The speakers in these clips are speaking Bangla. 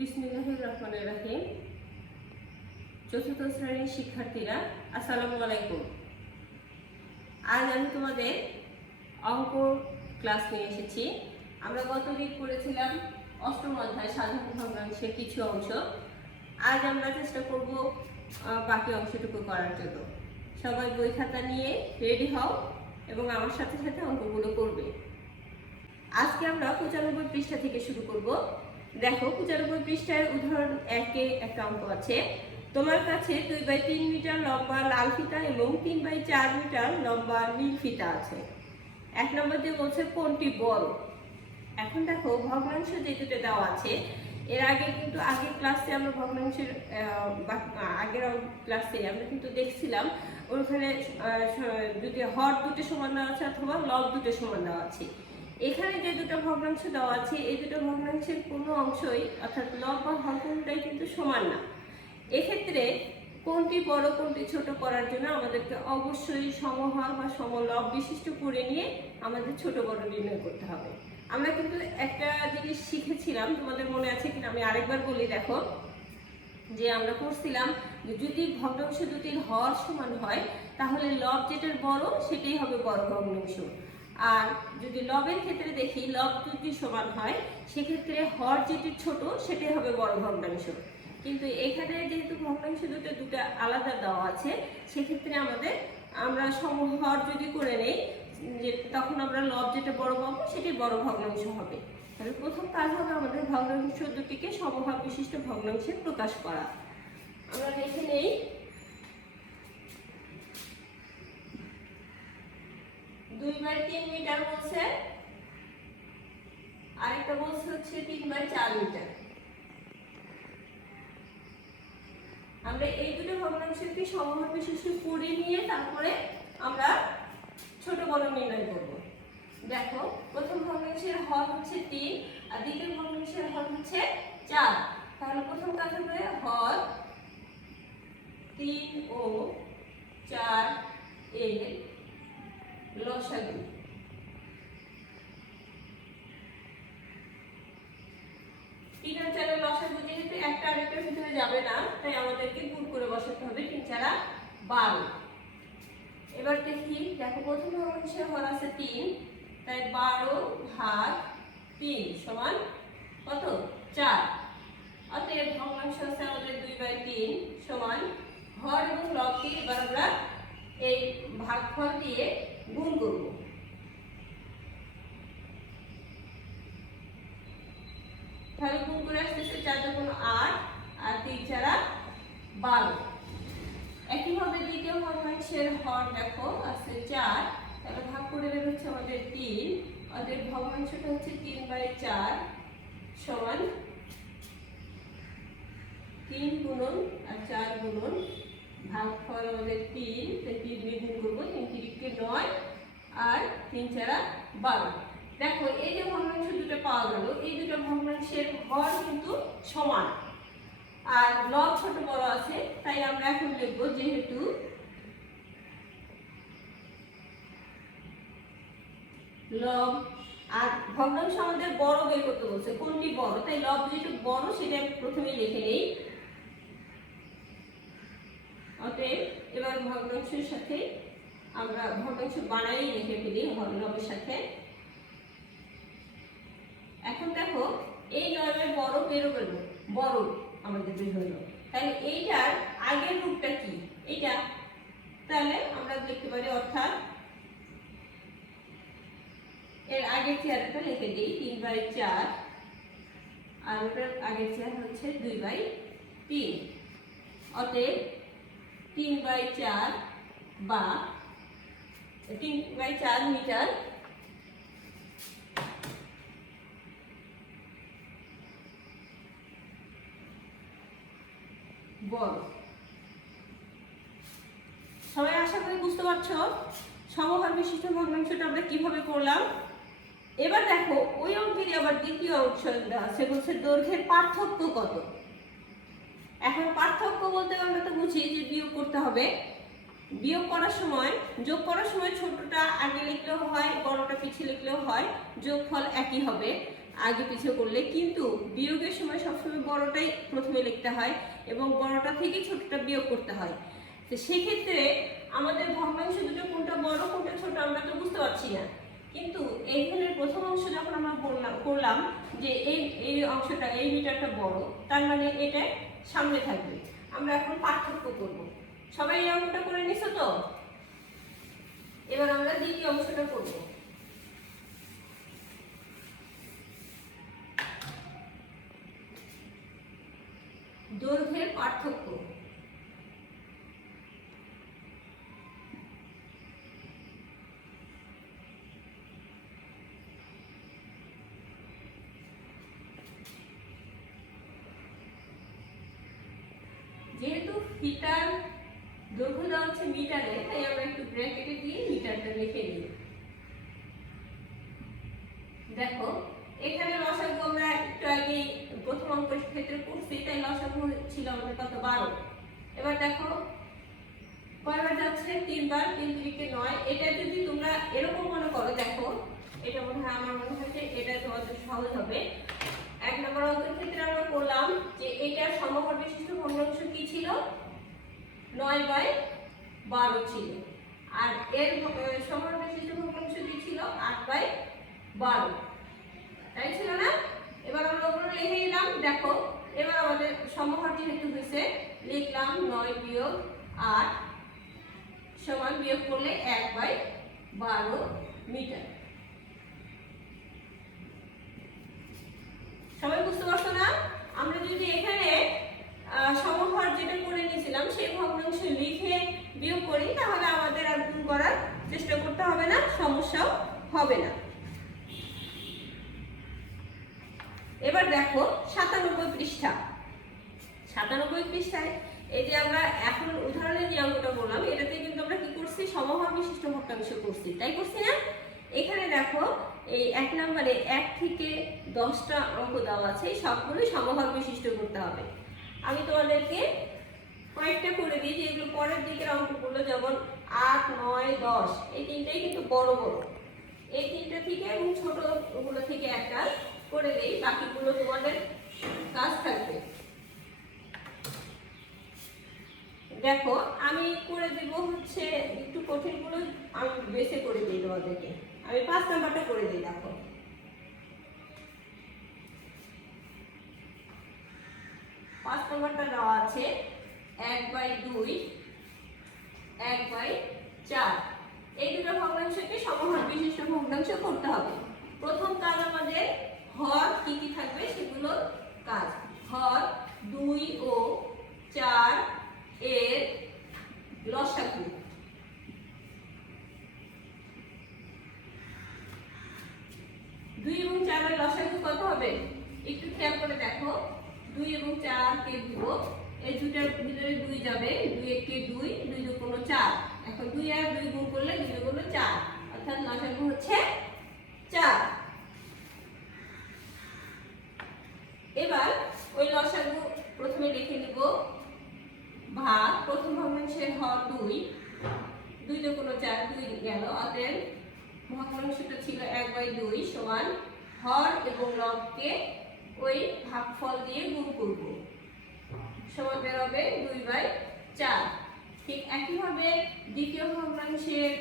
বিসমিল্লাহির রহমানির রহিম। চতুর্থ শ্রেণীর শিক্ষার্থীরা আসসালামু আলাইকুম। আজ আমি তোমাদের অঙ্ক ক্লাস নিয়ে এসেছি। আমরা গত দিন পড়েছিলাম অষ্টম অধ্যায় সাধারণ ভগ্নাংশের কিছু অংশ। আজ আমরা চেষ্টা করব বাকি অংশটুকু করার জন্য। সবাই বই খাতা নিয়ে রেডি হও এবং আমার সাথে সাথে অঙ্কগুলো করবে। আজকে আমরা 95 পৃষ্ঠা থেকে শুরু করব। দেখো 95 পৃষ্ঠার উদাহরণ 1-এ একটা অঙ্ক আছে। তোমার কাছে 2/3 মিটার লম্বা লাল ফিতা এবং 3/4 মিটার লম্বা নীল ফিতা আছে। 1 নম্বর দিয়ে বলছে কোনটি বড়। এখন দেখো ভগ্নাংশ যে দুটো দেওয়া আছে, এর আগে কিন্তু আগের ক্লাসে আমরা ভগ্নাংশের আগের ক্লাসে আমরা কিন্তু দেখছিলাম ওখানে যদি হর দুটো সমান দেওয়া আছে অথবা লব দুটো সমান দেওয়া আছে। এখানে যে দুটো ভগ্নাংশ দেওয়া আছে এই দুটো ভগ্নাংশের কোনো অংশই অর্থাৎ লব বা হর কোনটাই কিন্তু সমান না। এক্ষেত্রে কোনটি বড় কোনটি ছোট করার জন্য আমাদেরকে অবশ্যই সমহর বা সমলব বিশিষ্ট করে নিয়ে আমাদের ছোট বড় নির্ণয় করতে হবে। আমরা কিন্তু একটা জিনিস শিখেছিলাম, তোমাদের মনে আছে কিনা আমি আরেকবার বলি। দেখো যে আমরা করছিলাম যদি ভগ্নাংশ দুটির হর সমান হয় তাহলে লব যেটার বড় সেটাই হবে বড় ভগ্নাংশ, আর যদি লবের ক্ষেত্রে দেখি লব যদি সমান হয় সেক্ষেত্রে হর যেটি ছোট সেটাই হবে বড় ভগ্নাংশ। কিন্তু এখানে যেহেতু ভগ্নাংশ দুটো আলাদা দেওয়া আছে সেক্ষেত্রে আমরা সমহর যদি করে নেই যে তখন আমরা লব যেটা বড় পাবো সেটাই বড় ভগ্নাংশ হবে। তাহলে প্রথম কাজ হবে আমাদের ভগ্নাংশ দুটিকে সমহর বিশিষ্ট ভগ্নাংশে প্রকাশ করা। আমরা দেখে নেই। দুই বাই 3 মিটার বলছে, আরেকটা বলছে হচ্ছে 3/4 মিটার। আমরা এই দুটো ভগ্নাংশকে সমহর বিশিষ্ট করে নিয়ে তারপরে আমরা ছোট বড় নির্ণয় করব। দেখো প্রথম ভগ্নাংশের হর হচ্ছে 3 আর দ্বিতীয় ভগ্নাংশের হর হচ্ছে 4। তাহলে প্রথম কাজ হবে হর 3 ও 4 এর লসাগু। তিন আর 4 এর লসাগু যেহেতু একটা আরেকটার ভিতরে যাবে না তাই আমাদেরকে গুণ করে বসাতে হবে। 3 4 12। এবার দেখি, দেখো প্রথম ভগ্নাংশের হর আছে 3, তাই 12 ভাগ 3 সমান কত? 4। অতএব ভগ্নাংশ আছে আমাদের 2/3 সমান হর এবং লবকে এবার আমরা এই ভাগফল দিয়ে গুণ করব। তাহলে গুণ করে আসতেছে 4 × 8 আর 3 4 12। একইভাবে দ্বিতীয় ভগ্নাংশের হর দেখো আছে 4, তাহলে ভাগ করে বের হচ্ছে আমাদের 3। অতএব ভগ্নাংশটা হচ্ছে 3/4 সমান 3 গুণন আর 4 গুণন ভাগফল আমাদের 3, তাই 3 দিয়ে গুণ করবো। 3 3 9 আর 3 4 12। দেখো এই যে ভগ্নাংশ দুটো পাওয়া গেল, এই দুটো ভগ্নাংশের হর কিন্তু সমান আর লব ছোট বড় আছে, তাই আমরা এখন লিখব যেহেতু লব আর ভগ্নাংশ আমাদের বড় বের করতে বলছে, কোনটি বড়, তাই লব যেটা বড় সেটা প্রথমে লিখে নেই। অতএব এবার ভগ্নাংশের সাথে আমরা ভগ্নাংশ বানাই লিখে ফেলি লবের সাথে। এখন দেখো এই লবের বড় বেরো গেল, বড় আমাদের বের হলো, তাহলে এইটার আগের রূপটা কি? এইটা, তাহলে আমরা লিখতে পারি অর্থাৎ এর আগের চেয়ারটা লিখে দিই 3/4 আর ওটার আগের চেয়ার হচ্ছে 2/3। অতএব 3/4 বা 3/4 মিটার বড়। সবাই আশা করি বুঝতে পারছো সমহর বিশিষ্ট ভগ্নাংশটা আমরা কিভাবে করলাম। এবার দেখো ওই অঙ্কেরই আবার দ্বিতীয় অংশ আছে, বলছে দৈর্ঘ্যের পার্থক্য কত। এখন পার্থক্য বলতে আমরা তো বুঝি যে বিয়োগ করতে হবে। বিয়োগ করার সময়, যোগ করার সময় ছোটটা আগে লিখলেও হয় বড়টা পিছিয়ে লিখলেও হয়, যোগফল একই হবে। আগে পিছিয়ে করলে, কিন্তু বিয়োগের সময় সবসময় বড়টাই প্রথমে লিখতে হয় এবং বড়টা থেকে ছোটটা বিয়োগ করতে হয়। তো সেক্ষেত্রে আমাদের ভগ্নাংশ দুটো কোনটা বড় কোনটা ছোট আমরা তো বুঝতে পারছি না, কিন্তু এইখানের প্রথম অংশ যখন আমরা করলাম যে এই অংশটা এই মিটারটা বড়, তার মানে এটা সামনে থাকবে। আমরা এখন পার্থক্য করব। সবাই এই অঙ্কটা করে নিছো তো? এবার আমরা দ্বিতীয় অংশটা করব। দৈর্ঘ্যের পার্থক্য। যেহেতু ফিটার দৈর্ঘ্য দেওয়া হচ্ছে মিটারে, তাই আমরা একটু ব্র্যাকেটে দিয়ে মিটারটা লিখে নিই। দেখো এখানে লসাগু আমরা একটু আগে প্রথম অঙ্কের ক্ষেত্রে করছি, তাই লসাগু ছিল আমাদের কত 12। এবার দেখো কয়বার যাচ্ছে? 3 বার, 3 3 9। এটা যদি তোমরা এরকম মনে করো, দেখো এটা মনে হয় আমার মনে হয় যে এটা তোমাদের সহজ হবে। 1 নম্বর অঙ্কের ক্ষেত্রে আমরা করলাম যে এটার সমহর বিশিষ্ট ভগ্নাংশ কি ছিল? 9/12 ছিল, আর এর সমহর বিশিষ্ট ভগ্নাংশ কি ছিল? 8/12, তাই ছিল না? এবার আমরা ওগুলো লিখে নিলাম। দেখো এবার আমাদের সমহর যেহেতু হয়েছে, লিখলাম 9 বিয়োগ 8 সমান, বিয়োগ করলে 1/12 মিটার। সবাই বুঝতে পারছো না? আমরা যদি এখানে সমহর যেটা করে নিয়েছিলাম সেই ভগ্নাংশ লিখে বিয়োগ করি, তাহলে আমাদের আর গুণ করার চেষ্টা করতে হবে না, সমস্যাও হবে না। এবার দেখো 97 পৃষ্ঠা। 97 পৃষ্ঠায় এই যে আমরা এখন উদাহরণে যে অঙ্কটা বললাম, এটাতে কিন্তু আমরা কি করছি? সমহর বিশিষ্ট ভগ্নাংশ করছি, তাই করছি না? এখানে দেখো এই 1 নম্বরে 1 থেকে 10টা অঙ্ক দেওয়া আছে, সবগুলোই সমহর বিশিষ্ট করতে হবে। আমি তোমাদেরকে কয়েকটা করে দিই, যে এগুলো পরের দিকের অঙ্কগুলো, যেমন 8 9 10, এই তিনটাই কিন্তু বড় বড়। এই তিনটা থেকে এবং ছোটগুলো থেকে একটা করে দিই, বাকিগুলো তোমাদের কাজ থাকবে। দেখো আমি করে দেব হচ্ছে একটু কঠিনগুলো আমি বেছে করে দিই তোমাদেরকে। আমি 5 নাম্বারটা করে দিই। দেখো 5 নাম্বারটা দেওয়া আছে 1/2 1/4। এই দুটো ভগ্নাংশকে সমহর বিশিষ্ট ভগ্নাংশ করতে হবে। প্রথম কাজ আমাদের হর কি কি থাকবে সেগুলো কাজ। হর 2 ও 4 এর লসাগু। দুই এবং 4 এর লসাগু কত হবে? একটু খেয়াল করে দেখো। 2 এবং 4 কে দিব, এই দুটার ভিতরে 2 যাবে, 2 একে 2, 2 দুগুণ 4। এখন 2 আর 2 গুণ করলে 2 দুগুণ 4, অর্থাৎ লসাগু হচ্ছে 4। এবার ওই লসাগু প্রথমে লিখে নিব, ভাগ প্রথম ভগ্নাংশের হর 2, 2 দুগুণ 4, 2 গেল, অতএব ভগ্নাংশটা ছিল 1/2 সমান হর এবং লবকে ওই ভাগফল দিয়ে গুণ করব, সমান বের হবে 2/4। ঠিক একইভাবে দ্বিতীয় ভগ্নাংশের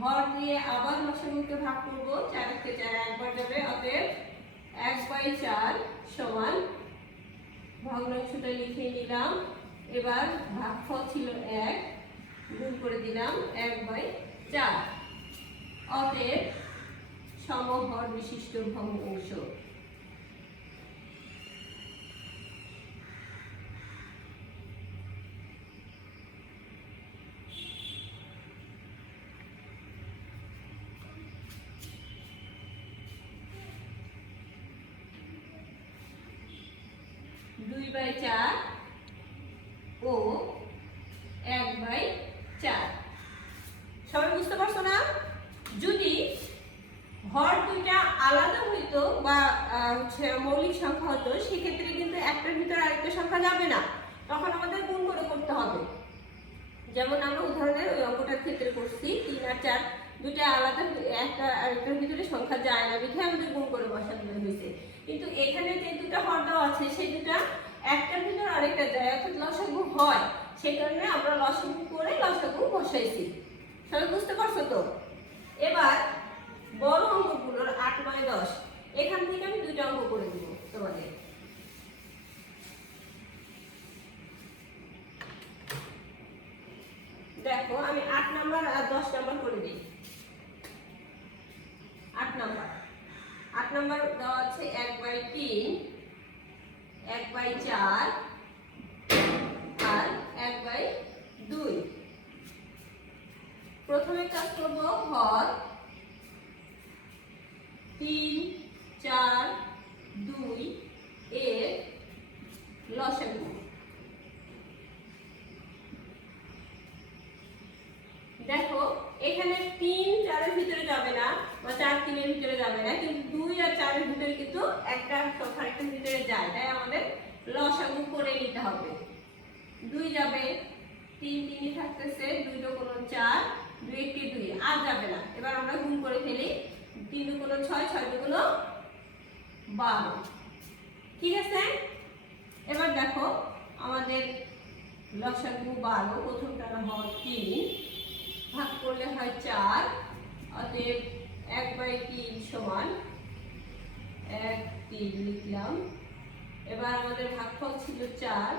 হর দিয়ে আবার লসাগুকে ভাগ করব, 4 কে 4 একবার যাবে, অতএব 1/4 সমান ভগ্নাংশটা লিখে নিলাম। এবার ভাগফল ছিল 1, গুণ করে দিলাম 1/4, অতএব সমহর বিশিষ্ট ভগ্নাংশ। দুই বাই 4 ও 1/4। সবাই বুঝতে পারছো না? যদি হর দুইটা আলাদা হইতো বা মৌলিক সংখ্যা হতো, সেক্ষেত্রে কিন্তু একটার ভিতরে আরেকটা সংখ্যা যাবে না, তখন আমাদের গুণ করে করতে হবে। যেমন আমরা উদাহরণের ওই অঙ্কটার ক্ষেত্রে করছি, 3 আর 4 দুইটা আলাদা, একটা আরেকটার ভিতরে সংখ্যা যায় না, দেখে আমাদের গুণ করে বসাতে হয়েছে। কিন্তু এখানে যে দুটো হর দেওয়া আছে সেই দুটো একটার ভিতর আরেকটা যায়, অর্থাৎ লসাগু হয়। সেই কারণে আমরা লসাগু করে লসাগু বসাইছি। সবাই বুঝতে পারছো তো? এবার বড় অঙ্কগুলোর 8, 9, 10 এখান থেকে আমি দুইটা অঙ্ক করে দিব তোমাদের। দেখো আমি 8 নাম্বার আর 10 নাম্বার করে দিই। 8 নাম্বার দেওয়া আছে 1/3, 1/4 আর 1/2। প্রথমে কাজ করব হর 3, 4, 2 এর লসাগু। দেখো এখানে 3, 4 এর ভিতরে যাবে না বা 4, 3 এর ভিতরে যাবে না, কিন্তু 2 আর 4 এর ভিতরে কিন্তু একটা সংখ্যা আরেকটার ভিতরে যায়, তাই আমাদের লসাগু করে নিতে হবে। 2 যাবে, 3 3ই থাকতেছে, 2 × 4, 2 × 2 আর যাবে না। এবার আমরা গুণ করে ফেলি, 3 × 6, 6 × 12। ঠিক আছে? এবার দেখো আমাদের লসাগু 12, প্রথমটার হর 3, ভাগ করলে হয় 4, অতএব 1/3 সমান 1/3 লিখলাম। এবার আমাদের ভাগফল ছিল 4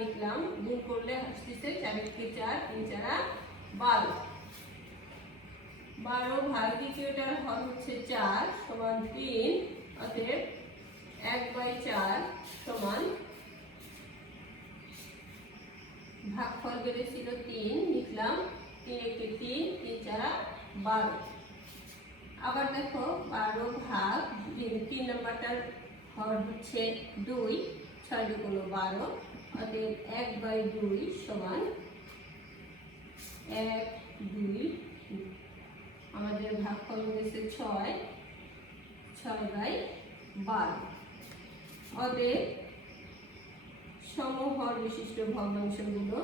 লিখলাম, গুণ করলে আসছে 4 × 4, 3 × 4 12 ভাগ দ্বিতীয়টার হর হচ্ছে 4 সমান 3, অতএব 1/4 সমান ভাগফল বেরিয়েছিল 3 লিখলাম, 3 × 3, 3 × 4 12। আবার দেখো 12 ভাগ 3 নাম্বারটার হর হচ্ছে 2, 6 × 12, অতএব 1/2 সমান 1/2। আমাদের ভাগফল হয়েছে 6, 6/12। অতএব সমহর বিশিষ্ট ভগ্নাংশগুলো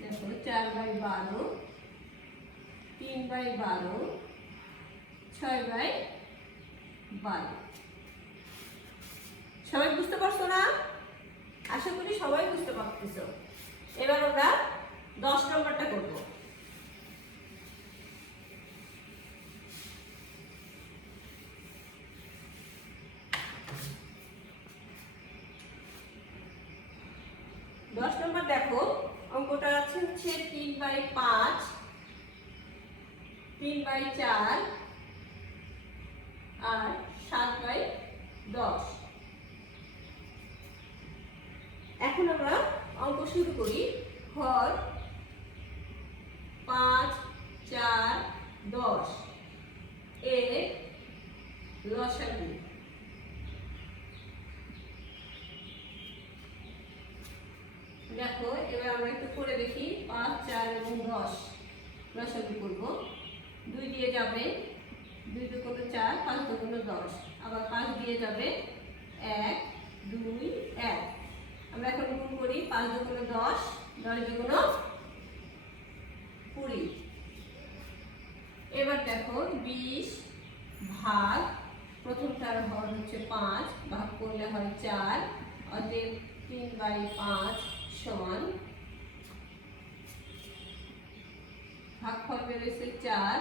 দেখো 4/12, 3/12, 6/12। সবাই বুঝতে পারছো না? আশা করি সবাই বুঝতে পারতেছো। এবার আমরা 10 নম্বরটা করব। দেখো অঙ্কটা আছে হচ্ছে 3/5, 3/4 আর 7/10। এখন আমরা অঙ্ক শুরু করি। হর 5, 4, 10 এর লসাগু। দেখো এবার আমরা একটু করে দেখি। 5, 4 এবং 10 লসাগু করব। 2 দিয়ে যাবে, 2 × 4, 5 × 10, আবার 5 দিয়ে যাবে, 1, 2, 1। আমরা এখন গুণ করি। 5 × 10, 10 × 20। এবার দেখো 20 ভাগ প্রথমটার হর হচ্ছে 5, ভাগ করলে হয় 4, অতএব 3/5 সমান ভাগফল বেরোচ্ছে 4,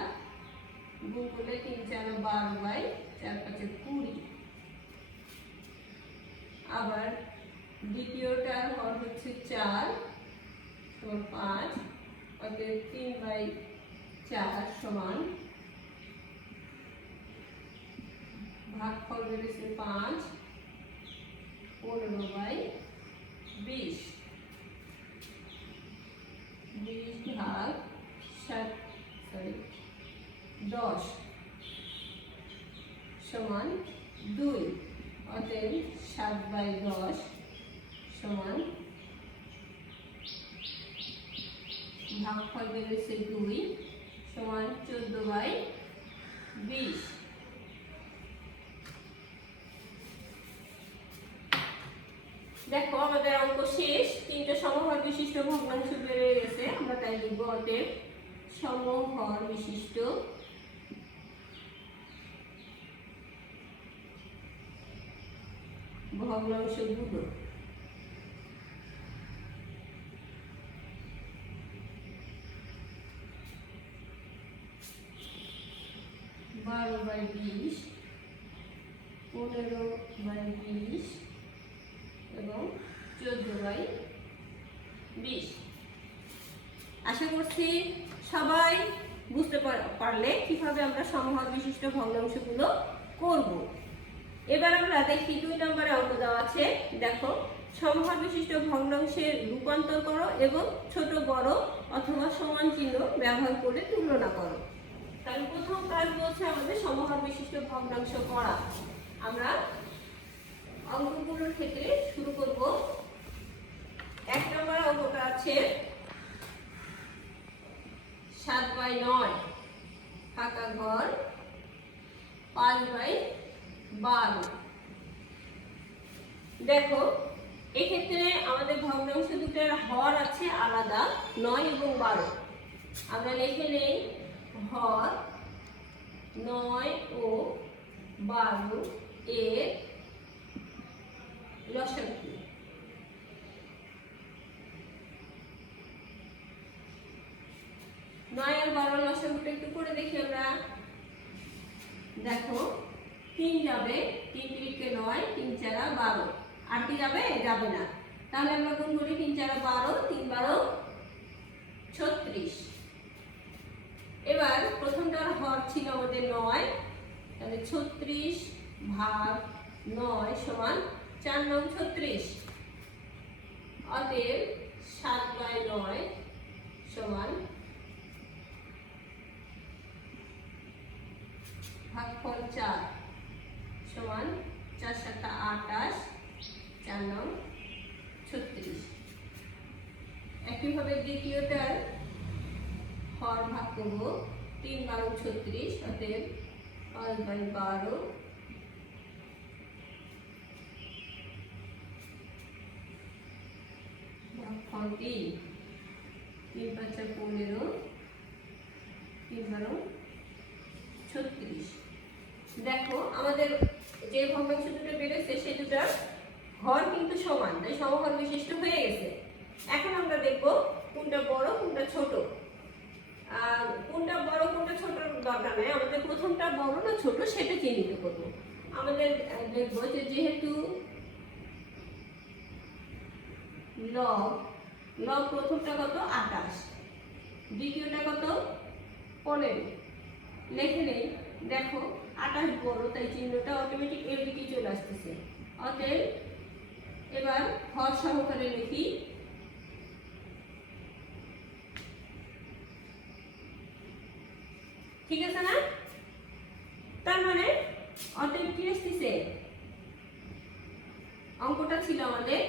গুণ করলে 3 × 4 = 12/4 × 5 = 20। আবার দ্বিতীয়টার হর হচ্ছে 4 সমান 5, অতএব 3/4 সমান ভাগফল বেরোচ্ছে 5, 15/20। 20 ভাগ 10 সমান 2, অতএব 7/10 সমান ভাগফল বেরোচ্ছে 2 সমান 14/20। দেখো আমাদের অঙ্ক শেষ, তিনটা সমহর বিশিষ্ট ভগ্নাংশ বেরিয়ে গেছে। আমরা তাই লিখব অতএব সমহর বিশিষ্ট ভগ্নাংশগুলো বারো বাই 20, 15 বাই 20 এবং 14 বাই 20। আশা করছি সবাই বুঝতে পারলে কিভাবে আমরা সমহর বিশিষ্ট ভগ্নাংশগুলো করব। এবার আমরা দেখি 2 নম্বরে অঙ্ক দেওয়া আছে। দেখো, সমহর বিশিষ্ট ভগ্নাংশের রূপান্তর করো এবং ছোট বড় অথবা সমান চিহ্ন ব্যবহার করে তুলনা করো। তাহলে প্রথম কাজ বলছে আমাদের সমহর বিশিষ্ট ভগ্নাংশ করা। আমরা অঙ্কগুলোর ক্ষেত্রে শুরু করব। 1 নম্বর অঙ্কটা আছে 7 বাই 9 ফাঁকা ঘর 5 বাই 12। দেখো, এক্ষেত্রে আমাদের ভগ্নাংশ দুটোর হর আছে আলাদা, 9 এবং 12। আমরা লিখে নেই হর 9 ও 12 এর লসাগু। নয় আর 12 লসাগুটা একটু করে দেখি আমরা। দেখো, 3 যাবে, 3 3 9, 3 4 12। 8 যাবে? যাবে না। তাহলে আমরা গুণ করি 3 4 12, 3 12 36। এবার প্রথমটার হর ছিল আমাদের 9, তাহলে 36 ভাগ 9 সমান 4 9 36। অতএব 7 বাই 9 সমান ভাগফল 4 সমান 4 7 28, 4 9 36। একইভাবে দ্বিতীয়টার হর ভাগ করব, 3 12 36। অতএব 5 বাই 12 ভাগফল 3 3 5 15, 3 12 36। দেখো, আমাদের যে ভগ্নাংশ দুটো বেরোচ্ছে সে দুটার হর কিন্তু সমান, তাই সমহর বিশিষ্ট হয়ে গেছে। এখন আমরা দেখব কোনটা বড় কোনটা ছোট। কোনটা বড় কোনটা ছোট দরকার নেই, আমাদের প্রথমটা বড় না ছোট সেটা চিহ্নিত করব। আমাদের দেখব যে যেহেতু লব প্রথমটা কত 28, দ্বিতীয়টা কত 15 লিখে নেই। দেখো 28 বড়, তাই চিহ্নটা অটোমেটিক এর দিকে চলে আসতেছে। অতএব এবার হর সহকারে লিখি ঠিক আছে না? তার মানে অতএব কি আসতেছে, অঙ্কটা ছিল আমাদের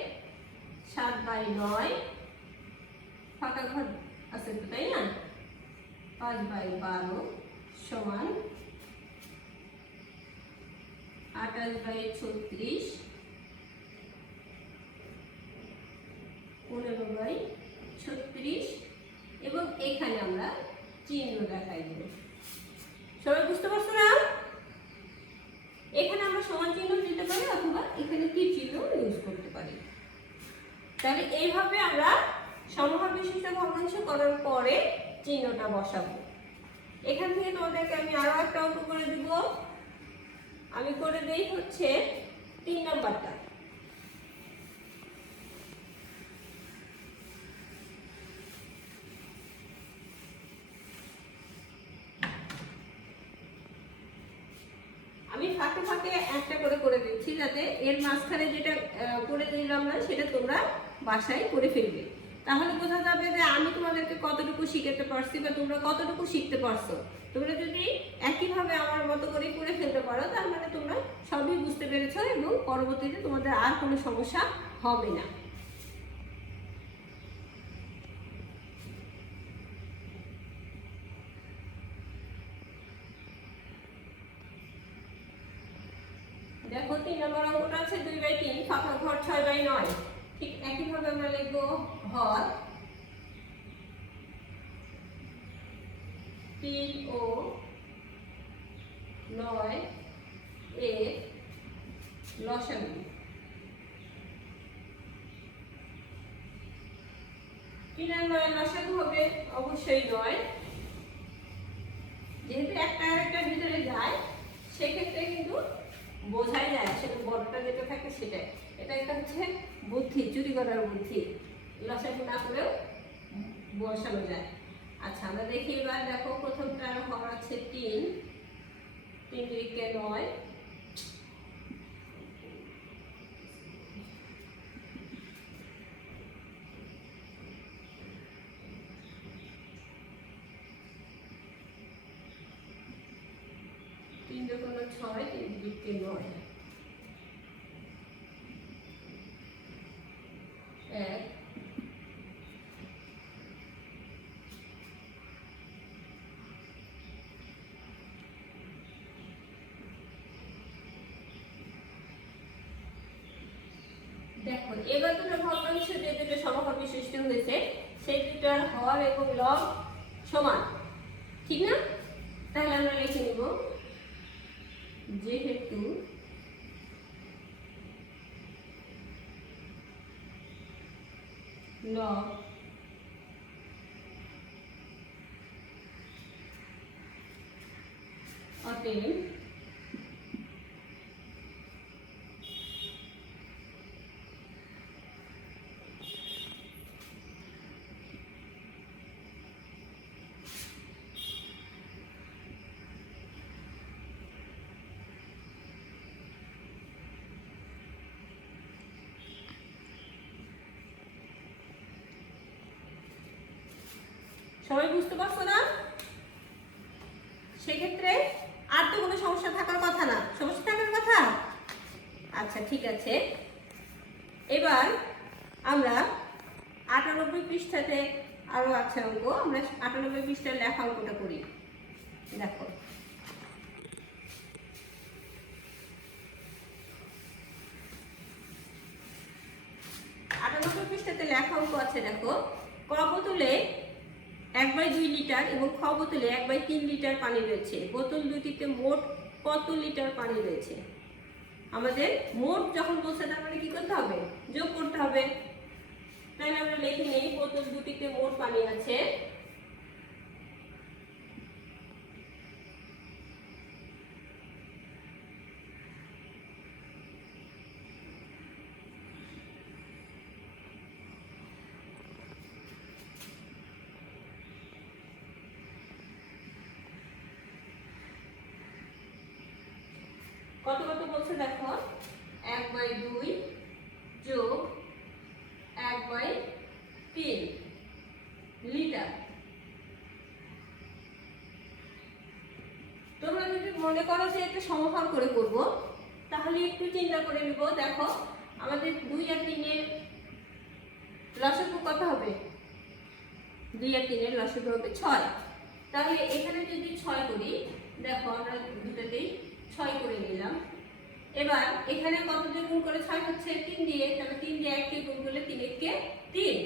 7 বাই 9 ফাঁকা ঘর আছে তো, তাই না? 5 বাই 12 সমান 28 বাই 36, 15 বাই 36 এবং এখানে আমরা চিহ্ন দেখাই দেব। সবাই বুঝতে পারছো না? এখানে আমরা সমান চিহ্ন দিতে পারি অথবা এখানে তীর চিহ্ন ইউজ করতে পারি। তাহলে এইভাবে আমরা সমহর বিশিষ্ট ভগ্নাংশ করার পরে চিহ্নটা বসাবো। এখান থেকে তোমাদেরকে আমি আরো একটা অঙ্ক করে দিব। আমি করে দেই হচ্ছে 3 নাম্বারটা। আমি ফাঁকে ফাঁকে একটা করে দিচ্ছি যাতে এর মাঝখানে যেটা করে দিলাম না সেটা তোমরা বাসায় করে ফেলবে। তাহলে বোঝা যাবে যে আমি তোমাদেরকে কতটুকু শিখাতে পারছি বা তোমরা কতটুকু শিখতে পারছো। তোমরা যদি একইভাবে আমার মতো করে ফেলতে পারো তার মানে তোমরা সবই বুঝতে পেরেছো এবং পরবর্তীতে তোমাদের আর কোনো সমস্যা হবে না। দেখো 3 নম্বর অঙ্কটা আছে 2 বাই 3 ফাঁকা ঘর 6 বাই 9। লিখবো হর 3 ও 9 এর লসাগু। 3 আর 9 লসাগু হবে অবশ্যই 9, যেহেতু একটা আর একটার ভিতরে যায় সেক্ষেত্রে কিন্তু বোঝাই যায় সেটা বড়টা যেটা থাকে সেটাই। এটা একটা হচ্ছে বুদ্ধি, চুরি করার বুদ্ধি, লসাগু না করেও বসানো যায়। আচ্ছা আমরা দেখি এবার, দেখো প্রথমটার হর আছে 3, 3 দিকে 9, তিন দুগুণ 6, 3 দিকে 9, 1, দেখো এবার তোমরা ভগ্নাংশ যে দুটো সমহর বিশিষ্ট হয়েছে সেই দুটার হর এবং লব সমান, ঠিক না? তাহলে আমরা লিখে নিব যেহেতু লব অতএব সবাই বুঝতে পারছো না? সেক্ষেত্রে আর তো কোনো সমস্যা থাকার কথা না, সমস্যা থাকার কথা? আচ্ছা ঠিক আছে, এবার আমরা 98 পৃষ্ঠাতে আরো আছে অঙ্ক, আমরা 98 পৃষ্ঠার লেখা অঙ্কটা করি। দেখো পৃষ্ঠাতে লেখা অঙ্ক আছে, দেখো ক বোতলে 1/2 লিটার এবং খ বোতলে 1/3 লিটার পানি রয়েছে। বোতল দুটিতে মোট কত লিটার পানি রয়েছে? আমাদের মোট যখন বলছে তার মানে কি করতে হবে? যোগ করতে হবে। তাহলে আমরা লিখে নেই বোতল দুটিতে মোট পানি আছে কত কত বলছে দেখো, 1/2 যোগ 1/3 লিটার। তোমরা যদি মনে করো যে একটু সমহর করে করব তাহলে একটু চিন্তা করে নিব। দেখো আমাদের 2 আর 3 এর লসাগু কত হবে? 2 আর 3 এর লসাগু হবে 6। তাহলে এখানে যদি 6 করি, দেখো আমরা দুটোতেই 6 করে নিলাম। এবার এখানে কত দিয়ে গুণ করে 6 হচ্ছে? 3 দিয়ে, তাহলে 3 দিয়ে 1 কে গুণ করলে 3 1 3।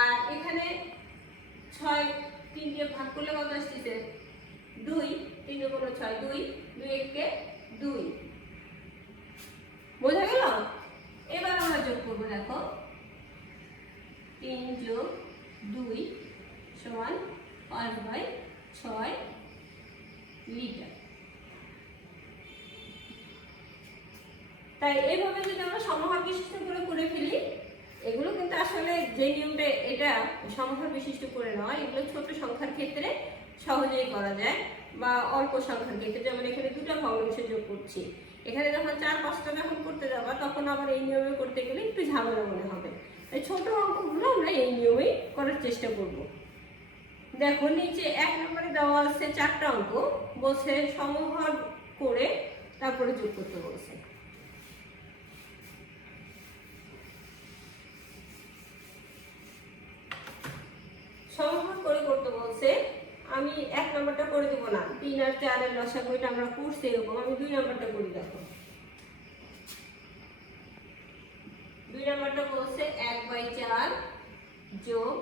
আর এখানে 6 3 দিয়ে ভাগ করলে কত আসছে? 2। 3 গুণ 6 2, 2 1 2। বোঝা গেল? এবার আমরা যোগ করব, দেখো 3 যোগ 2 সমান 5/6 লিটার। তাই এইভাবে যদি আমরা সমহর বিশিষ্ট করে ফেলি, এগুলো কিন্তু আসলে যে নিয়মটা এটা সমহর বিশিষ্ট করে নয়, এগুলো ছোট সংখ্যার ক্ষেত্রে সহজেই করা যায় বা অল্প সংখ্যার ক্ষেত্রে, যেমন এখানে দুটো ভগ্নাংশ যোগ করছি, এখানে যখন 4-5টা যখন করতে যাবা তখন আবার এই নিয়মে করতে গেলে একটু ঝামেলা মনে হবে। তাই ছোট অঙ্কগুলো আমরা এই নিয়মেই করার চেষ্টা করব। দেখো নিচে 1 নম্বরে দেওয়া আছে 4টা অঙ্ক, বলছে সমহর করে তারপরে যোগ করতে বলছে। সমহর করে করতে বলছে। আমি 1 নম্বরটা করে দেবো না, 3 আর 4 এর লসাগু এটা আমরা করছি এরকম, আমি 2 নম্বরটা করি। দেখো 2 নাম্বারটা বলছে 1/4 যোগ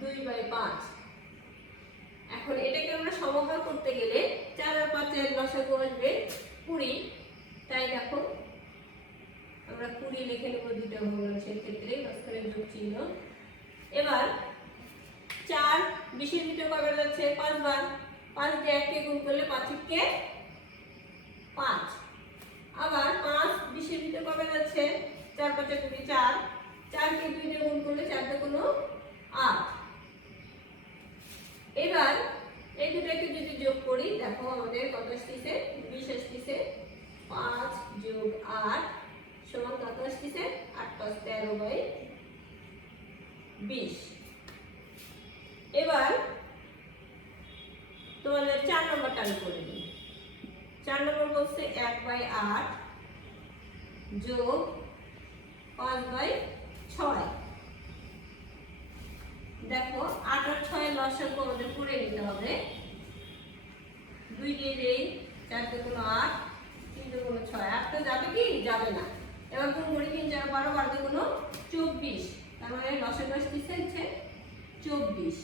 2/5। এখন এটাকে আমরা সমাহার করতে গেলে 4 আর 5 এর লসাগু আসবে 20। তাই দেখো আমরা 20 লিখে নেব দুটো ভগ্নাংশের ক্ষেত্রে, মাঝখানে যোগ চিহ্ন। এবার 4 20 এর ভিতরে কয়বার যাচ্ছে? 5 বার। 5 দিয়ে 1 কে গুণ করলে 5 কে 5। আবার 5 20 এর ভিতরে কয়বার যাচ্ছে? 4 5 20 4। 4 কে 2 দিয়ে গুণ করলে 4 তে কোনো 8। এবার এই দুটোকে যদি যোগ করি দেখো আমাদের কত আসছে? 20 আসছে। 5 যোগ 8 সমান কত আসছে? 8 5 13/20। এবার তোমাদের 4 নম্বরটা আমি করে দিই। 4 নম্বর বলছে 1/8 যোগ 5/6। দেখো 8 আর 6 এর লসাগু আমাদের করে নিতে হবে। 2 দিয়ে দেই, 4 তে কোনো 8, 3 তে কোনো 6। 8 তো যাবে কি? যাবে না। এবার গুণ করি 3 4 12, 12 তে কোনো 24। তার মানে লসাগু আসছে 24।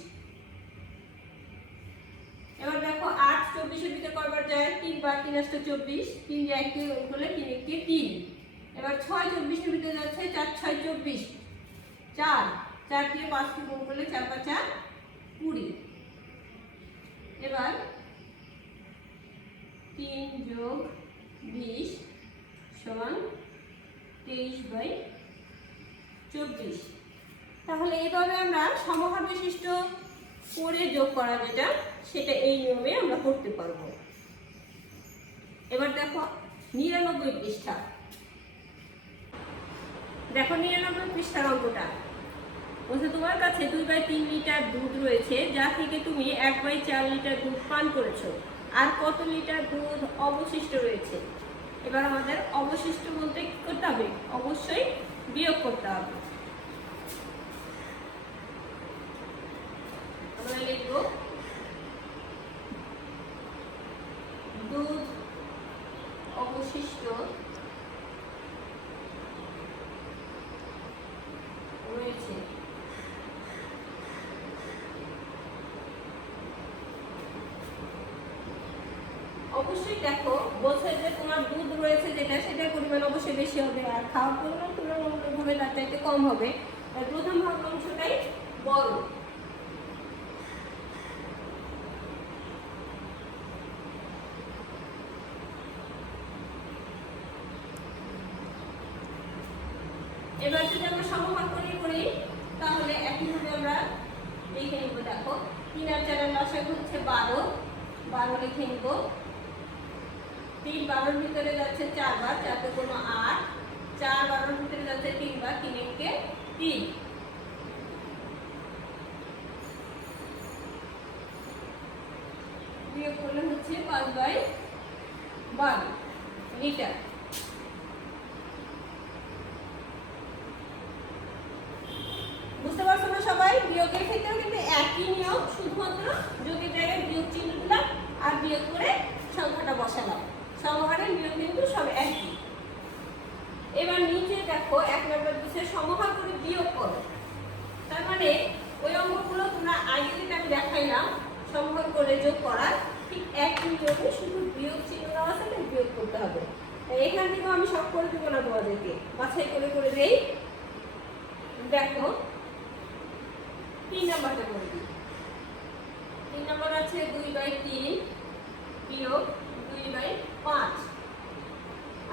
এবার দেখো 8 24 এর ভিতরে কয়বার যায়? 3 বার। 3 8 24, 3 দিয়ে 1 কে গুণ করলে 3 1 কে 3। এবার 6 24 এর ভিতরে যাচ্ছে 4 6 24, 4 4 দিয়ে 5 কে গুণ করলে 4 5 20। এবার 3 যোগ 20 সমান 23/24। তাহলে এইভাবে আমরা সমহার বিশিষ্ট করে যোগ করা যেটা সেটা এই নিয়মে আমরা করতে পারবো। এবার দেখো 99 পৃষ্ঠা। দেখো 99 পৃষ্ঠার অঙ্কটা বলছে তোমার কাছে 2/3 লিটার দুধ রয়েছে, যা থেকে তুমি 1/4 লিটার দুধ পান করেছো। আর কত লিটার দুধ অবশিষ্ট রয়েছে? এবার আমাদের অবশিষ্ট বলতে কি করতে হবে? অবশ্যই বিয়োগ করতে হবে। আমরা লিখব দুধ অবশিষ্ট রয়েছে। অবশ্যই দেখো বলছে যে তোমার দুধ রয়েছে যেটা সেটার পরিমাণ অবশ্যই বেশি হবে, আর খাওয়ার পরিমাণ তুলনামূলকভাবে তার চাইতে কম হবে। প্রথম ভগ্নাংশটাই বড়। এবার যদি আমরা সমহার করি তাহলে একইভাবে আমরা লিখে নিব। দেখো 3 আর 4 এর লসাগু হচ্ছে 12, 12 লিখে নিব। 3 12 এর ভিতরে যাচ্ছে 4 বার, 4 তে কোনো 8, 4 12 এর ভিতরে যাচ্ছে 3 বার, 3 1 কে 3। বিয়োগ করলে হচ্ছে 5/12 লিটার। বুঝতে পারছো না সবাই? বিয়োগের ক্ষেত্রেও কিন্তু একই নিয়ম, শুধুমাত্র যোগের জায়গায় বিয়োগ চিহ্ন দিলাম আর বিয়োগ করে সংখ্যাটা বসালাম। সমহারের নিয়ম কিন্তু সব একই। এবার নিচে দেখো 1 নম্বর দিচ্ছে সমহার করে বিয়োগ করো। তার মানে ওই অঙ্কগুলো তোমরা আগে যেটা আমি দেখাইলাম সমহার করে যোগ করার ঠিক একই নিয়মে, শুধু বিয়োগ চিহ্ন দেওয়া আছে, বিয়োগ করতে হবে। এখান থেকে আমি সব করে দেবো না, তোমাদেরকে বাছাই করে দেই। দেখো 3 নাম্বারটা করে দিই। 3 নাম্বার আছে 2/3 বিয়োগ 2/5।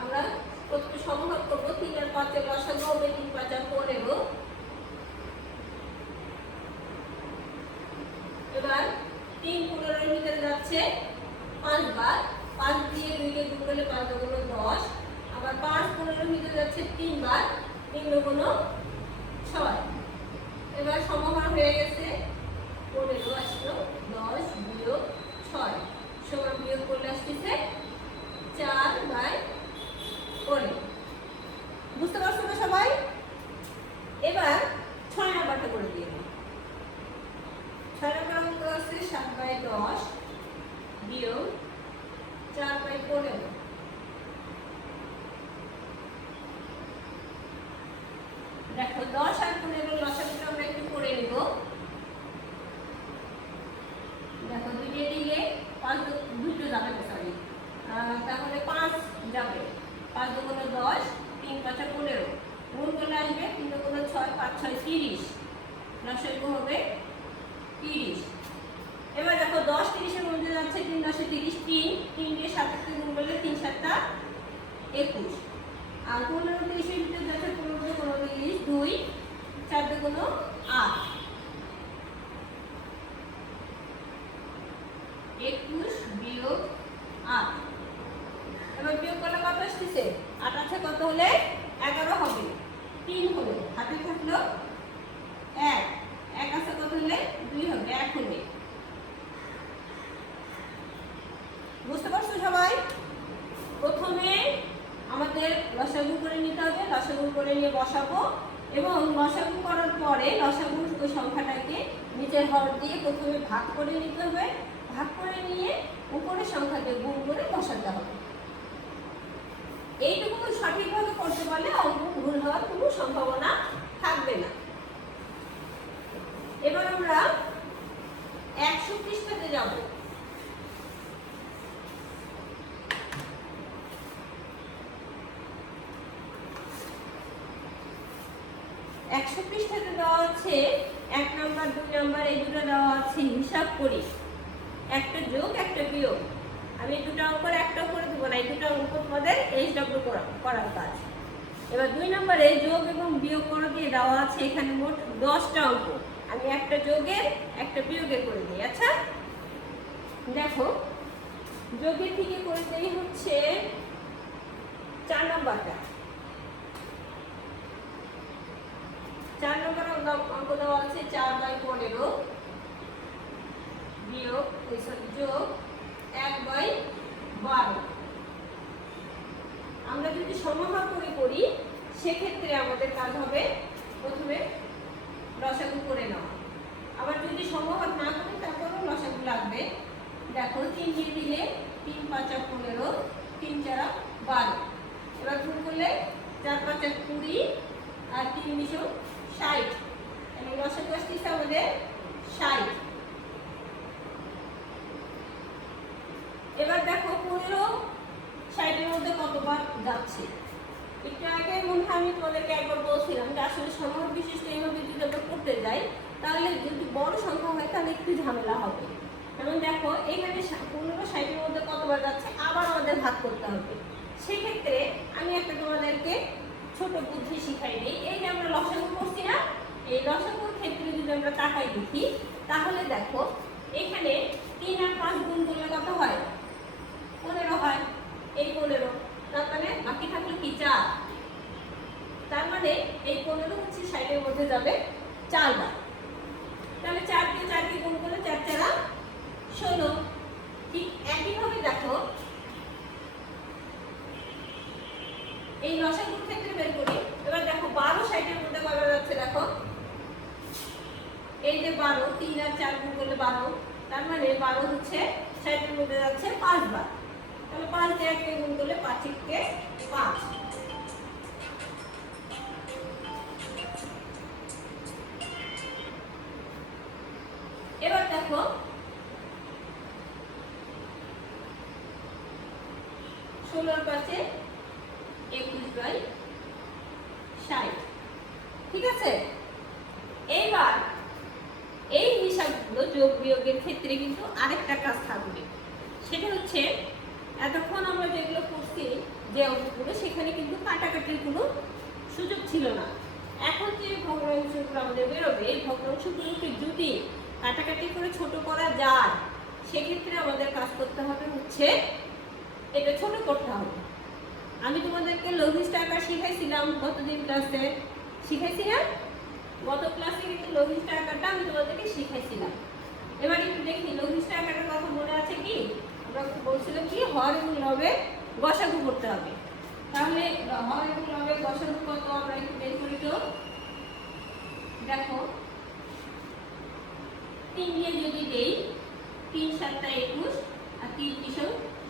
আমরা প্রথমে সমহার করব। 3 আর 5 এর লসাগু হবে 3 5 15। এবার 3 15 এর ভিতরে যাচ্ছে 5 বার। 5 দিয়ে 2 কে গুণ করলে 5 দুগুণ 10। আবার 5 15 এর ভিতরে যাচ্ছে 3 বার, 3 দুগুণ 6। এবার সমহার হয়ে গেছে 15 আসলো 10 বিয়োগ 6 সমান বিয়োগ করলে আসছে 4/15। বুঝতে পারছো না সবাই? এবার 6 নাম্বারটা করে দিয়ে দিই। 6 নাম্বার অঙ্ক আছে 7/10 বিয়োগ 4/15। 10 আর 15 লসাগুটা আমরা একটু করে নিব। দেখো 2 দিয়ে দিলে 5 দুটো যাবে না, সরি, তাহলে 5 যাবে। 5 দুগুণে 10, 3 5 15, গুণ করলে আসবে 3 দুগুণে 6, 5 6 30, লসাগু হবে 30। এবার দেখো 10 30 এর মধ্যে যাচ্ছে 3 10 30, 3 দিয়ে 7 কে গুণ করলে 3 7 21, আর 15 30 এর ভিতরে যাচ্ছে 15 দিয়ে 15 30, 2 4 দুগুণ 8, 21 বিয়োগ 8। এবার বিয়োগ করলে কত আসছে? 8 আছে, কত হলে 11 হবে। 3 হলো, হাতে থাকলো 1, 1 আছে, কত হলে 2 হবে, 1 হলে। বুঝতে পারছো সবাই? প্রথমে আমাদের লসাগু করে নিতে হবে, লসাগু করে নিয়ে বসাবো, এবং লসাগু করার পরে লসাগুর ওই সংখ্যাটাকে নিচের হর দিয়ে প্রথমে ভাগ করে নিতে হবে, ভাগ করে নিয়ে উপরের সংখ্যাকে গুণ করে বসাতে হবে। এইটুকু সঠিকভাবে করতে পারলে অঙ্ক ভুল হওয়ার কোনো সম্ভাবনা থাকবে না। এবার আমরা 100 পৃষ্ঠাতে যাব। 100 পৃষ্ঠাতে দেওয়া আছে 1 নাম্বার 2 নাম্বার এই দুটো দেওয়া আছে, হিসাব করি, একটা যোগ একটা বিয়োগ। আমি দুটো অঙ্কের একটাও করে দেবো না, এই দুটো অঙ্ক তোমাদের এইচডব্লিউ করার কাজ। এবার 2 নম্বরে যোগ এবং বিয়োগ করে দিয়ে দেওয়া আছে এখানে মোট 10টা অঙ্ক। আমি একটা যোগের একটা বিয়োগের করে দিই। আচ্ছা দেখো, যোগের থেকে করে দেই হচ্ছে 4 নম্বরটা। 4 নম্বর অঙ্ক দেওয়া আছে 4/15 বিয়োগ যোগ 1/12। আমরা যদি সমাহার করে করি সেক্ষেত্রে আমাদের কাজ হবে প্রথমে লসাগু করে নেওয়া। আবার যদি সমাহার না করি তারপরেও লসাগু লাগবে। দেখো 3 দিয়ে দিলে 3 5 15, 3 4 12। এবার গুণ করলে 4 5 20 আর 3 20 60। তাহলে লসাগু আসছে আমাদের 60। এবার দেখো 15 60 এর মধ্যে কতবার যাচ্ছে। একটু আগে মনে হয় আমি তোমাদেরকে একবার বলছিলাম যে আসলে সমাহার বিশিষ্ট এইভাবে যদি আমরা করতে যাই তাহলে যদি বড় সংখ্যা হয় তাহলে একটু ঝামেলা হবে। যেমন দেখো এখানে 15 60 এর মধ্যে কতবার যাচ্ছে, আবার আমাদের ভাগ করতে হবে। সেক্ষেত্রে আমি একটা তোমাদেরকে ছোট বুদ্ধি শিখাই দিই। এই যে আমরা লসাগু করছি না, এই লসাগুর ক্ষেত্রে যদি আমরা তাকাই দেখি তাহলে দেখো এখানে 3 আর 5 গুণ করলে কত হয়? 15 হয়। এই 15, তার মানে বাকি থাকলো কি 4। তার মানে এই 15 হচ্ছে 60 এর মধ্যে যাবে 4 বার। তাহলে 4 দিয়ে 4 কে গুণ করলে 4 4 16। ঠিক একইভাবে দেখো এই লসাগুর ক্ষেত্রে বের করি। এবার দেখো 12 60 এর মধ্যে কয়বার যাচ্ছে দেখো, এই যে 12, 3 আর 4 গুণ করলে 12, তার মানে 12 হচ্ছে 60 এর মধ্যে যাচ্ছে 5 বার। তাহলে 5 দিয়ে 1 কে গুণ করলে 5 কে 5। এবার দেখো 16 পাশে 21/60। ঠিক আছে, এইবার এই হিসাবগুলো যোগ বিয়োগের ক্ষেত্রে কিন্তু আরেকটা কাজ থাকবে। সেটা হচ্ছে এতক্ষণ আমরা যেগুলো করছি যে অঙ্কগুলো, সেখানে কিন্তু কাটাকাটির কোনো সুযোগ ছিল না। এখন যে ভগ্নাংশগুলো আমাদের বেরোবে, এই ভগ্নাংশগুলোকে যদি কাটাকাটি করে ছোট করা যায় সেক্ষেত্রে আমাদের কাজ করতে হবে হচ্ছে এটা ছোট করতে হবে। আমি তোমাদেরকে লঘিষ্ঠ আকার শিখাইছিলাম গতদিন ক্লাসে, শিখাইছিলাম গত ক্লাসে কিন্তু লঘিষ্ঠ আকারটা আমি তোমাদেরকে শিখাইছিলাম। এবার একটু দেখি লঘিষ্ঠ আকারের কথা মনে আছে কি? আমরা বলছিলাম কি হর এবং লবে গসাগু করতে হবে। তাহলে হর এবং লবে গসাগু কত আমরা একটু বের করি তো। দেখো 3 দিয়ে যদি দেই 3 7 21 আর 3 20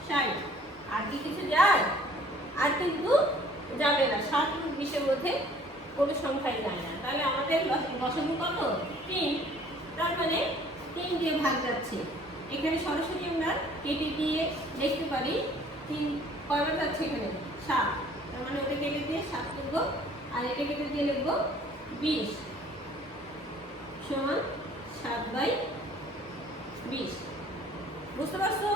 60। আর কি কিছু যায়? আর কিন্তু যাবে না। 7 এবং 20 এর মধ্যে কোনো সংখ্যা সংখ্যায় যায় না, তাহলে আমাদের লসাগু কত? 3। তার মানে 3 দিয়ে ভাগ যাচ্ছে। এখানে সরাসরি আমরা কেটে দিয়ে লিখতে পারি 3 কয়বার যাচ্ছে এখানে? 7। তার মানে ওটা কেটে দিয়ে 7 করব, আর এটা কেটে দিয়ে লিখব 20 সমান 7/20। বুঝতে পারছো?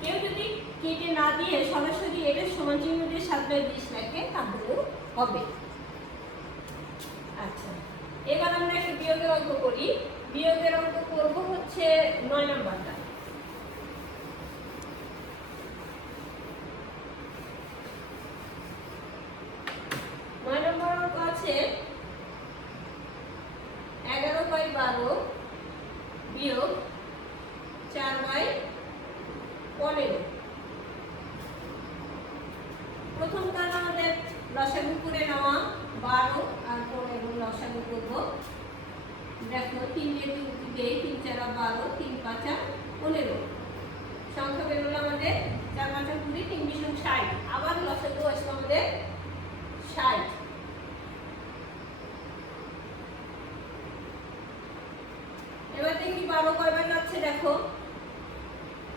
কেউ যদি কেটে না দিয়ে সরাসরি এটা সমান চিহ্ন দিয়ে 7/20 লেখে তাহলেও হবে। আচ্ছা, এবার আমরা একটা বিয়োগের অঙ্ক করি। বিয়োগের অঙ্ক করব হচ্ছে 9 নম্বরটা। 9 নম্বর অঙ্ক আছে 11/12 বিয়োগ 4/15। প্রথম কাজ আমাদের লসাগু করে নেওয়া 12 আর 15 লসাগু করব। দেখো 3 দিয়ে 2 দিয়ে 3 4 12 3 5 15 সংখ্যা বের হলো আমাদের 4 5 20 3 20 60। আবার লসাগু আসলো আমাদের 60। এবার দেখি 12 কয়বার যাচ্ছে দেখো।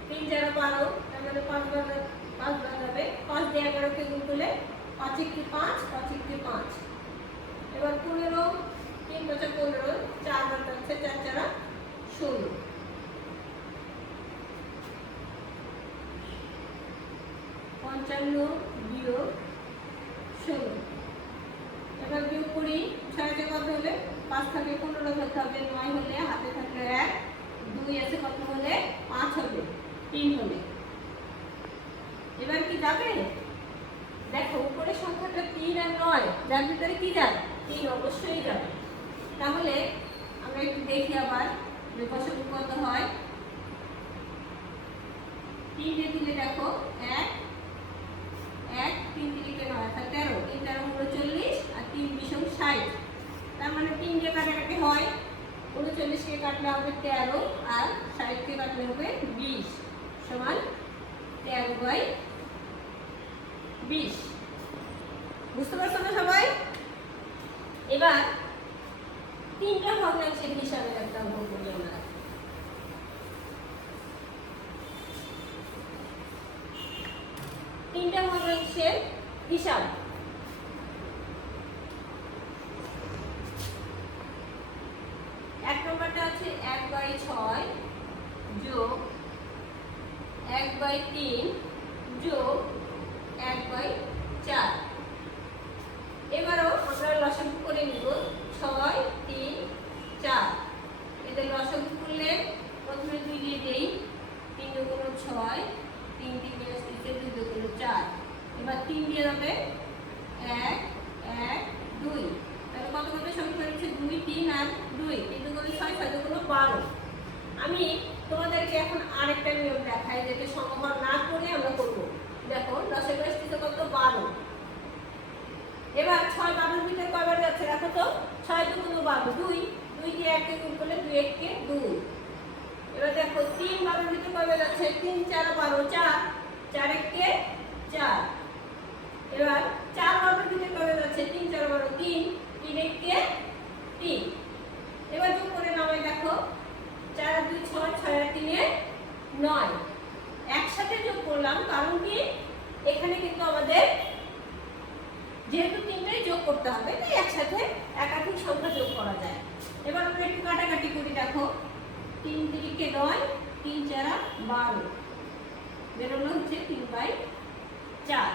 3 4 12 তার মানে 5 বার যাবে। 5 দিয়ে 11 কে গুণ করলে 5 × 5 5 × 5। এবার 15 3 5 15 4 বার যাচ্ছে 4 4 16। 55 বিয়োগ 16। এবার বিয়োগ করি 6 কত হলে 5 থাকে 15 ধরতে হবে, 9 হলে হাতে থাকলে 1, 2 আছে কত হলে 5 হবে, 3 হলে। এবার কি যাবে? দেখো উপরে সংখ্যাটা 3 আর 9, যার ভিতরে কি যায়? 3 অবশ্যই যাবে। তাহলে আমরা একটু দেখি আবার যে লসাগু কত হয়। 3 দিয়ে দিলে দেখো 1 1 3 3 9 অর্থাৎ 13 3 13 39 আর 3 20 60। তার মানে 3 দিয়ে কাটাকাটি হয়, 39 কে কাটলে হবে 13 আর 60 কে কাটলে হবে 20 সমান 13/20। বুঝতে পারছো না সবাই? এবার 3টা ভগ্নাংশের হিসাবে একটা অঙ্ক করি আমরা। 3টা ভগ্নাংশের হিসাব। 1 নম্বরটা আছে 1/6 যোগ 1/3 যোগ 1/4। এবারও আমরা লসাগু করে নিব 6 3 4। এদের লসাগু করলে প্রথমে 2 দিয়ে দেই, 3 দুগুণ 6 3 3 2 দুগুণ 4। এবার 3 দিয়ে যাবে 1 1 2। তাহলে কত কত সংখ্যা হচ্ছে 2 3 আর 2 3 দুগুণ 6 6 দুগুণ 12। আমি তোমাদেরকে এখন আরেকটা নিয়ম দেখাই যেটা সমাধান না করে আমরা করব। দেখো লসাগু আসছে কত 12। এবার 6 12 ভিতরে কয়বার যাচ্ছে দেখো তো। 6 দুগুণ 12 2 2 দিয়ে 1 কে গুণ করলে 2 1 কে 2। এবার দেখো 3 12 ভিতরে কয়বার যাচ্ছে 3 4 12 4 4 1 কে 4। এবার 4 12 ভিতরে কয়বার যাচ্ছে 3 4 12 3 3 1 কে 3। এবার যোগ করে নামাই দেখো 4 আর 2 6 6 আর 3 9। একসাথে যোগ করলাম কারণ কি এখানে কিন্তু আমাদের যেহেতু 3টাই যোগ করতে হবে তাই একসাথে একাধিক সংখ্যা যোগ করা যায়। এবার আমরা একটু কাটাকাটি করি দেখো 3 3 কে 9 3 4 12 বেরোলো হচ্ছে 3/4।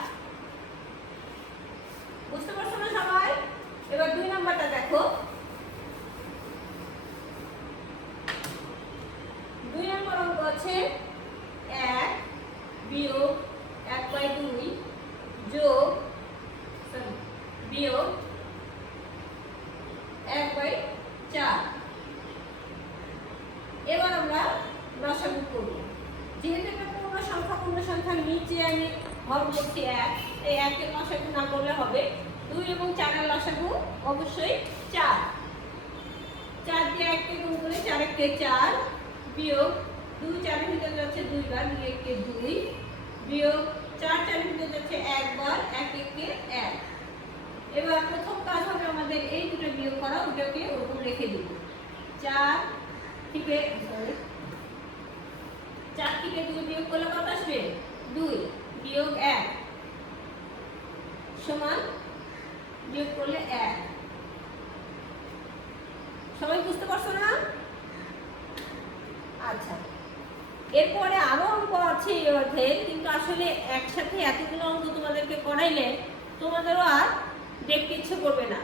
বুঝতে পারছো না সবাই? এবার 2 নাম্বারটা দেখো। 2 নম্বর অঙ্ক আছে 1 বিয়োগ 1/2 যোগ বিয়োগ 1/4। এবার আমরা লসাগু করব। যেহেতু এটা পূর্ণ সংখ্যার নিচে আমি হর করছি 1, এই 1 এর লসাগু না করলে হবে 2 এবং 4 এর লসাগু অবশ্যই 4। 4 দিয়ে 1 কে গুণ করে 4 1 কে 4 বিয়োগ 2 4 এর ভিতরে যাচ্ছে 2 বার 2 1 কে 2 বিয়োগ 4 4 এর ভিতরে যাচ্ছে 1 বার 1 1 কে 1। এবার প্রথম কাজ হবে আমাদের এই দুটো বিয়োগ করা, ওটাকে ওরকম রেখে দিব। 4 থেকে 2 বিয়োগ করলে কত আসবে? 2 বিয়োগ 1 সমান, বিয়োগ করলে 1। সবাই বুঝতে পারছো না? আচ্ছা, এরপরে আরো অঙ্ক আছে এই অধ্যায়ে, কিন্তু আসলে একসাথে এতগুলো অঙ্ক তোমাদেরকে করাইলে তোমাদেরও আর দেখতে ইচ্ছে করবে না।